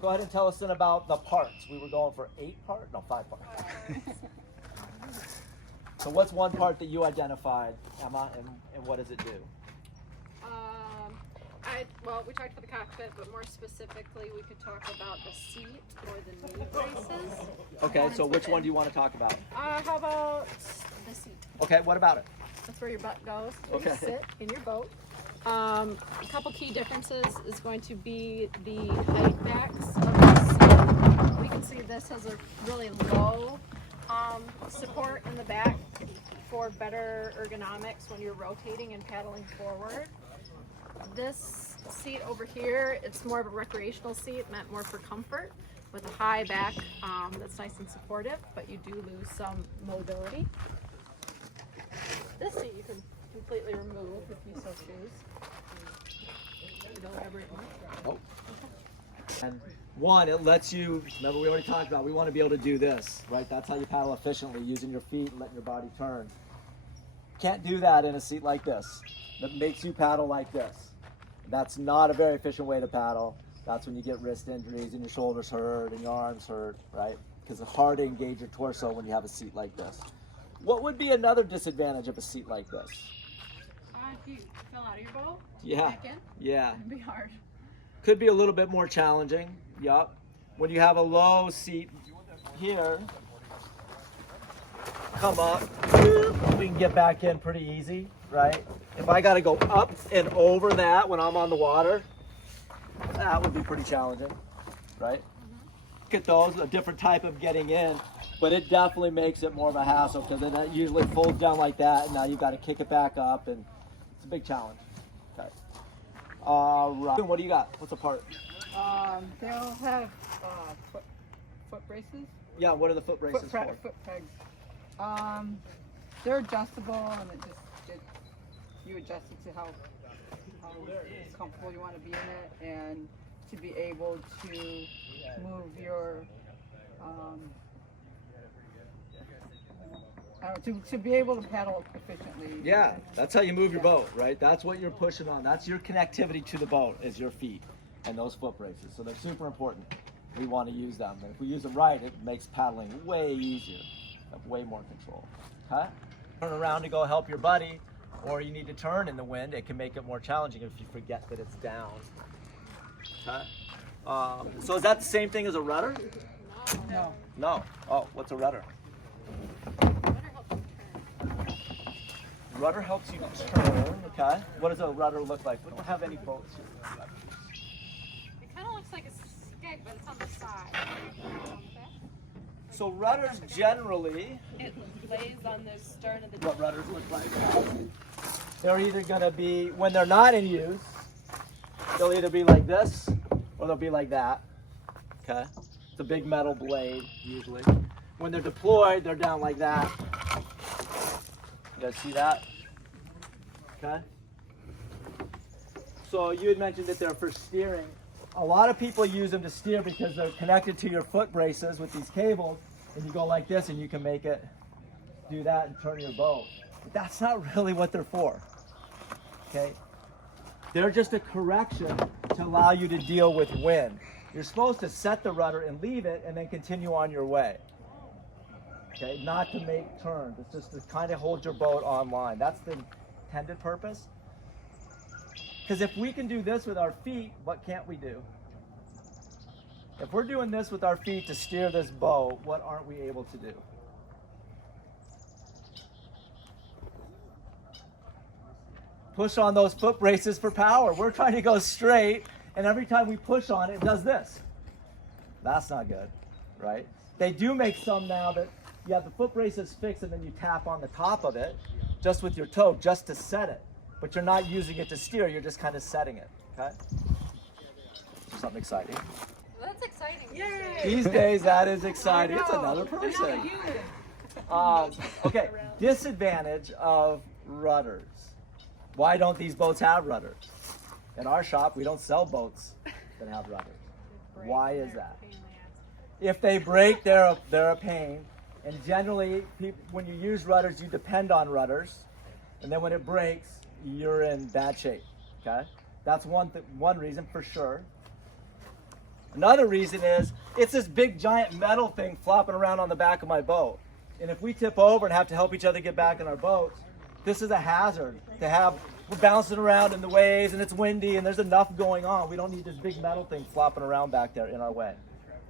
Go ahead and tell us then about the parts. We were going for 5 parts. So what's one part that you identified, Emma, and what does it do? Well, we talked about the cockpit, but more specifically, we could talk about the seat or the knee braces. Okay, so which one do you want to talk about? How about the seat? Okay, what about it? That's where your butt goes. Where Okay. you sit in your boat. A couple key differences is going to be the height backs of the seat. We can see this has a really low support in the back for better ergonomics when you're rotating and paddling forward. This seat over here, it's more of a recreational seat, meant more for comfort, with a high back that's nice and supportive, but you do lose some mobility. This seat you can completely remove if you so choose. You don't ever Oh. And one, it lets you, remember we already talked about, we want to be able to do this, right? That's how you paddle efficiently, using your feet and letting your body turn. Can't do that in a seat like this. That makes you paddle like this. That's not a very efficient way to paddle. That's when you get wrist injuries and your shoulders hurt and your arms hurt, right? Because it's hard to engage your torso when you have a seat like this. What would be another disadvantage of a seat like this? If you fell out of your boat, Yeah, back in, yeah. it'd be hard. Could be a little bit more challenging, yup. When you have a low seat here, come up, we can get back in pretty easy, right? If I gotta go up and over that when I'm on the water, that would be pretty challenging, right? Look at those, a different type of getting in, but it definitely makes it more of a hassle because it usually folds down like that, and now you've got to kick it back up, and it's a big challenge. Okay. All right. What do you got? What's a part? They'll have foot braces. Yeah, what are the foot braces for? Foot pegs. They're adjustable, and you adjust it to how comfortable you want to be in it, and to be able to move your to be able to paddle efficiently. Yeah, that's how you move your boat, right? That's what you're pushing on. That's your connectivity to the boat, is your feet and those foot braces. So they're super important. We want to use them. And if we use them right, it makes paddling way easier. You have way more control. Okay? Turn around to go help your buddy, or you need to turn in the wind. It can make it more challenging if you forget that it's down. Okay? So is that the same thing as a rudder? No. No. Oh, what's a rudder? Rudder helps you turn. Rudder helps you turn, okay. What does a rudder look like? We don't have any boats here. It kind of looks like a stick, but it's on the side. So rudders generally, It lays on the stern of the what rudders look like? They're either going to be, when they're not in use, they'll either be like this or they'll be like that, okay. It's a big metal blade usually. When they're deployed, they're down like that. You guys see that? Okay. So you had mentioned that they're for steering. A lot of people use them to steer because they're connected to your foot braces with these cables, and you go like this and you can make it do that and turn your boat. But that's not really what they're for. Okay? They're just a correction to allow you to deal with wind. You're supposed to set the rudder and leave it and then continue on your way. Okay, not to make turns. It's just to kind of hold your boat on line. That's the intended purpose. Because if we can do this with our feet, what can't we do? If we're doing this with our feet to steer this boat, what aren't we able to do? Push on those foot braces for power. We're trying to go straight, and every time we push on it, it does this. That's not good, right? They do make some now that you have the foot braces fixed and then you tap on the top of it just with your toe just to set it. But you're not using it to steer, you're just kind of setting it, okay? Something exciting. That's exciting. Yay! These days, that is exciting. It's another person. Okay, disadvantage of rudders. Why don't these boats have rudders? In our shop, we don't sell boats that have rudders. Why is that? If they break, they're a pain. And generally, when you use rudders, you depend on rudders. And then when it breaks, you're in bad shape, okay? That's one reason for sure. Another reason is it's this big giant metal thing flopping around on the back of my boat. And if we tip over and have to help each other get back in our boats, this is a hazard to have. We're bouncing around in the waves and it's windy and there's enough going on. We don't need this big metal thing flopping around back there in our way.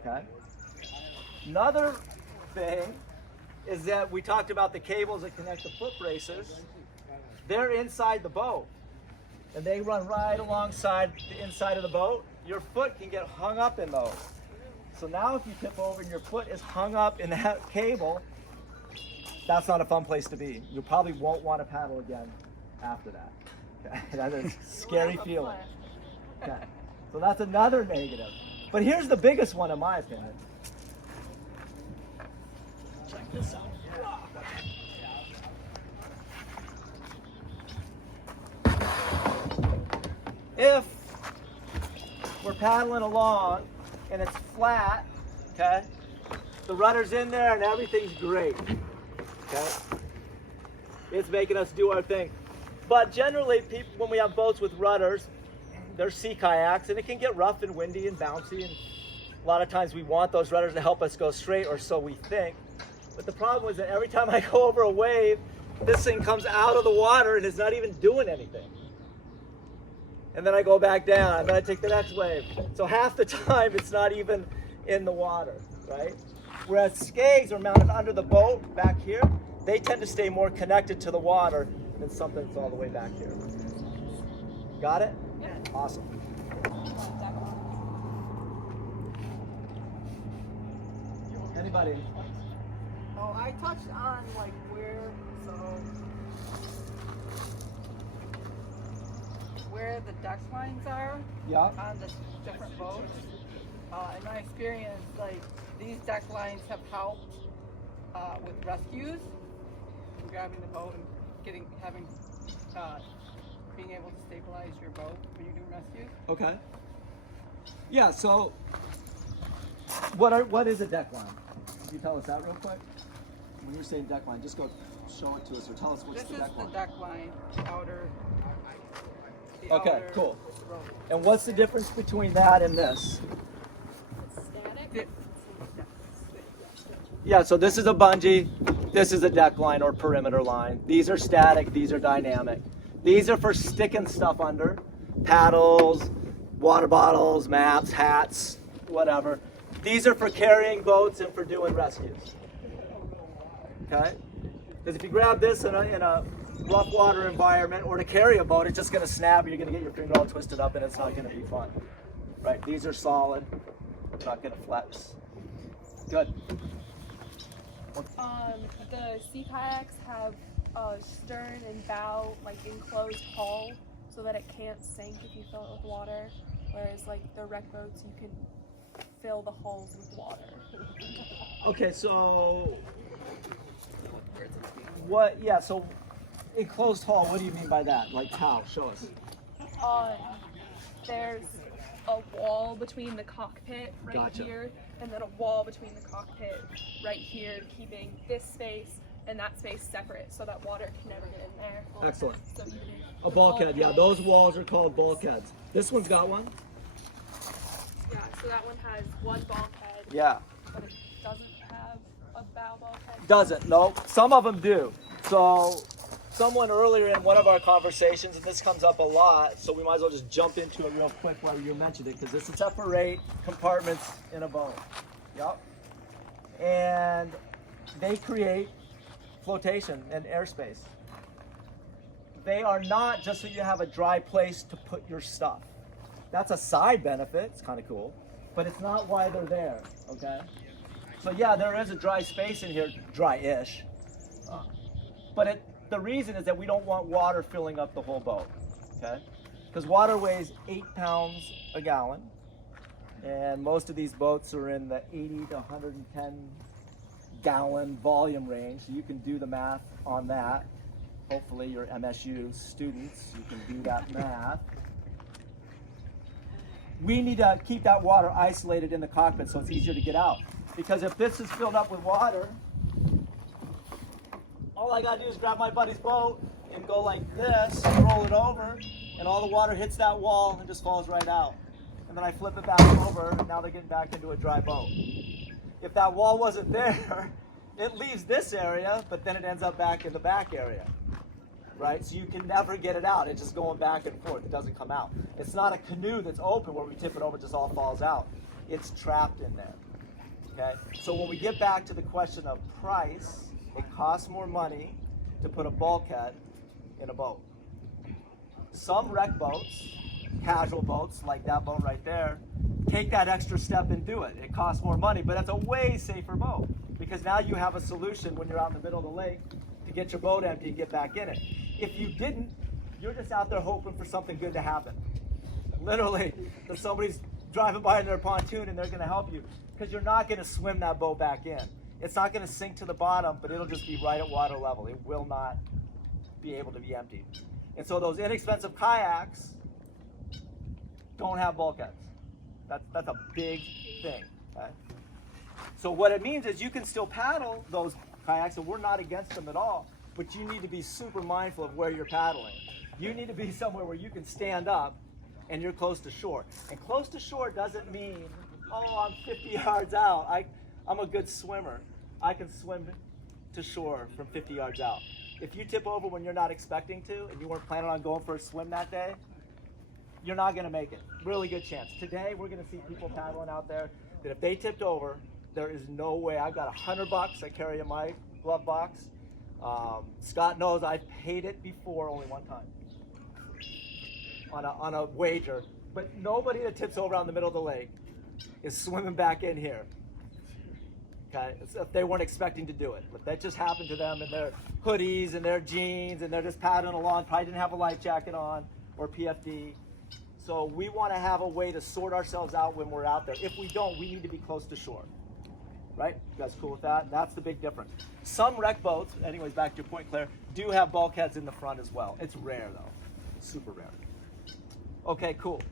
Okay? Another thing is that we talked about the cables that connect the foot braces. They're inside the boat and they run right alongside the inside of the boat. Your foot can get hung up in those. So now if you tip over and your foot is hung up in that cable, that's not a fun place to be. You probably won't want to paddle again after that. Okay? That is a scary feeling. Okay. So that's another negative. But here's the biggest one in my opinion. Check this out. If we're paddling along and it's flat, okay, the rudder's in there and everything's great, okay? It's making us do our thing. But generally, people, when we have boats with rudders, they're sea kayaks and it can get rough and windy and bouncy, and a lot of times we want those rudders to help us go straight, or so we think. But the problem is that every time I go over a wave, this thing comes out of the water and it's not even doing anything. And then I go back down, and then I take the next wave. So half the time it's not even in the water, right? Whereas skates are mounted under the boat back here, they tend to stay more connected to the water than something that's all the way back here. Got it? Yeah. Awesome. Anybody? Oh, I touched on like where the deck lines are Yeah. on the different boats. In my experience, like these deck lines have helped with rescues and grabbing the boat and being able to stabilize your boat when you're doing rescues. Okay. Yeah, so what is a deck line? Can you tell us that real quick? When you're saying deck line, just go show it to us or tell us what's This the is deck the line. deck line, the outer. Okay, cool. And what's the difference between that and this? Static. Yeah, so this is a bungee, this is a deck line or perimeter line. These are static, these are dynamic. These are for sticking stuff under, paddles, water bottles, maps, hats, whatever. These are for carrying boats and for doing rescues. Okay? Because if you grab this in a rough water environment or to carry a boat, it's just going to snap, you're going to get your finger all twisted up and it's not going to be fun. Right? These are solid, not going to flex. Good. The sea kayaks have a stern and bow like enclosed hull so that it can't sink if you fill it with water, whereas like the wreck boats you can fill the hulls with water. Okay, so what? Yeah, so enclosed hull. What do you mean by that? Like how? Show us. There's a wall between the cockpit right Gotcha. here, and then a wall between the cockpit right here, keeping this space and that space separate so that water can never get in there. Excellent. So even A bulkhead. Yeah, those walls are called bulkheads. This one's got one. Yeah, so that one has one bulkhead, Yeah. but it doesn't have a bow bulkhead. Doesn't. No. Some of them do. So someone earlier in one of our conversations, and this comes up a lot, so we might as well just jump into it real quick while you mentioned it, because this is separate compartments in a boat. Yep. And they create flotation and airspace. They are not just so you have a dry place to put your stuff. That's a side benefit. It's kind of cool, but it's not why they're there. Okay. So yeah, there is a dry space in here, dry-ish. But the reason is that we don't want water filling up the whole boat, okay? Because water weighs 8 pounds a gallon, and most of these boats are in the 80 to 110 gallon volume range, so you can do the math on that. Hopefully you're MSU students, you can do that math. We need to keep that water isolated in the cockpit so it's easier to get out. Because if this is filled up with water, all I gotta do is grab my buddy's boat and go like this, roll it over, and all the water hits that wall and just falls right out. and then I flip it back over, and now they're getting back into a dry boat. If that wall wasn't there, it leaves this area, but then it ends up back in the back area, right? So you can never get it out. It's just going back and forth. It doesn't come out. It's not a canoe that's open where we tip it over, it just all falls out. It's trapped in there, okay? So when we get back to the question of price, it costs more money to put a bulkhead in a boat. Some wreck boats, casual boats like that boat right there, take that extra step and do it. It costs more money, but it's a way safer boat because now you have a solution when you're out in the middle of the lake to get your boat empty and get back in it. If you didn't, you're just out there hoping for something good to happen. Literally, if somebody's driving by in their pontoon and they're going to help you, because you're not going to swim that boat back in. It's not going to sink to the bottom, but it'll just be right at water level. It will not be able to be emptied. And so those inexpensive kayaks don't have bulkheads. That's a big thing. Okay? So what it means is you can still paddle those kayaks, and we're not against them at all, but you need to be super mindful of where you're paddling. You need to be somewhere where you can stand up and you're close to shore. And close to shore doesn't mean, oh, I'm 50 yards out. I'm a good swimmer. I can swim to shore from 50 yards out. If you tip over when you're not expecting to and you weren't planning on going for a swim that day, you're not going to make it. Really good chance. Today, we're going to see people paddling out there that if they tipped over, there is no way. I've got $100 I carry in my glove box. Scott knows I've paid it before, only one time, on a wager. But nobody that tips over out in the middle of the lake is swimming back in here. Okay, so if they weren't expecting to do it, but that just happened to them in their hoodies and their jeans, and they're just paddling along, probably didn't have a life jacket on or PFD. So we want to have a way to sort ourselves out when we're out there. If we don't, we need to be close to shore. Right? You guys cool with that? That's the big difference. Some wreck boats, anyways, back to your point, Claire, do have bulkheads in the front as well. It's rare though, super rare. Okay, cool.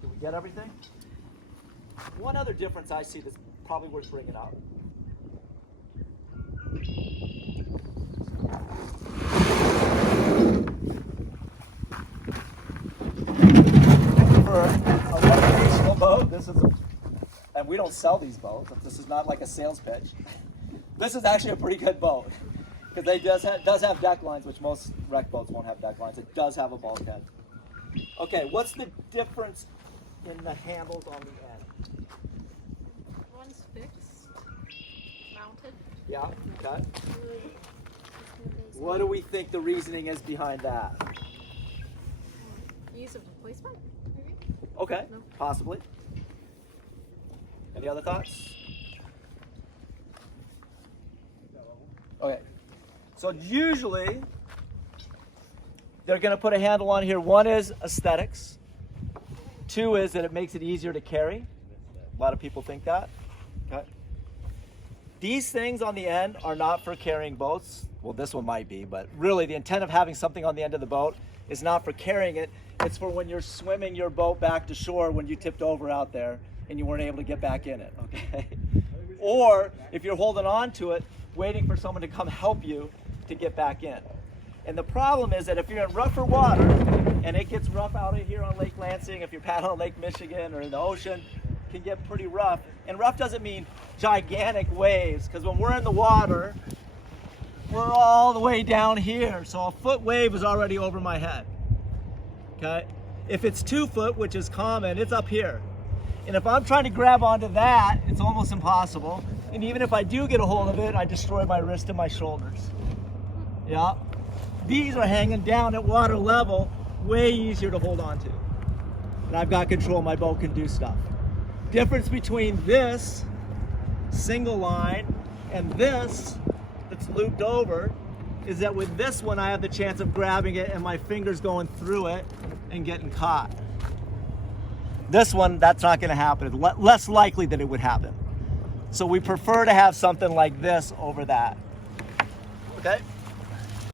Did we get everything? One other difference I see that's probably worth bringing up. For a recreational boat, this is and we don't sell these boats. This is not like a sales pitch. This is actually a pretty good boat because it does have deck lines, which most wreck boats won't have deck lines. It does have a bulkhead. Okay, what's the difference in the handles on the end? One's fixed, mounted. Yeah, okay. What do we think the reasoning is behind that? Use of replacement, maybe? Okay, No. possibly. Any other thoughts? Okay, so usually they're going to put a handle on here. One is aesthetics. Two is that it makes it easier to carry. A lot of people think that. Okay. These things on the end are not for carrying boats. Well, this one might be, but really the intent of having something on the end of the boat is not for carrying it. It's for when you're swimming your boat back to shore when you tipped over out there and you weren't able to get back in it, okay? Or if you're holding on to it, waiting for someone to come help you to get back in. And the problem is that if you're in rougher water, and it gets rough out here on Lake Lansing, if you're paddling on Lake Michigan or in the ocean, it can get pretty rough. And rough doesn't mean gigantic waves, because when we're in the water, we're all the way down here. So a foot wave is already over my head, okay? If it's 2 foot, which is common, it's up here. And if I'm trying to grab onto that, it's almost impossible. And even if I do get a hold of it, I destroy my wrist and my shoulders. Yeah. These are hanging down at water level, way easier to hold on to. And I've got control, my boat can do stuff. Difference between this single line and this that's looped over is that with this one, I have the chance of grabbing it and my fingers going through it and getting caught. This one, that's not going to happen. It's less likely that it would happen. So we prefer to have something like this over that. Okay?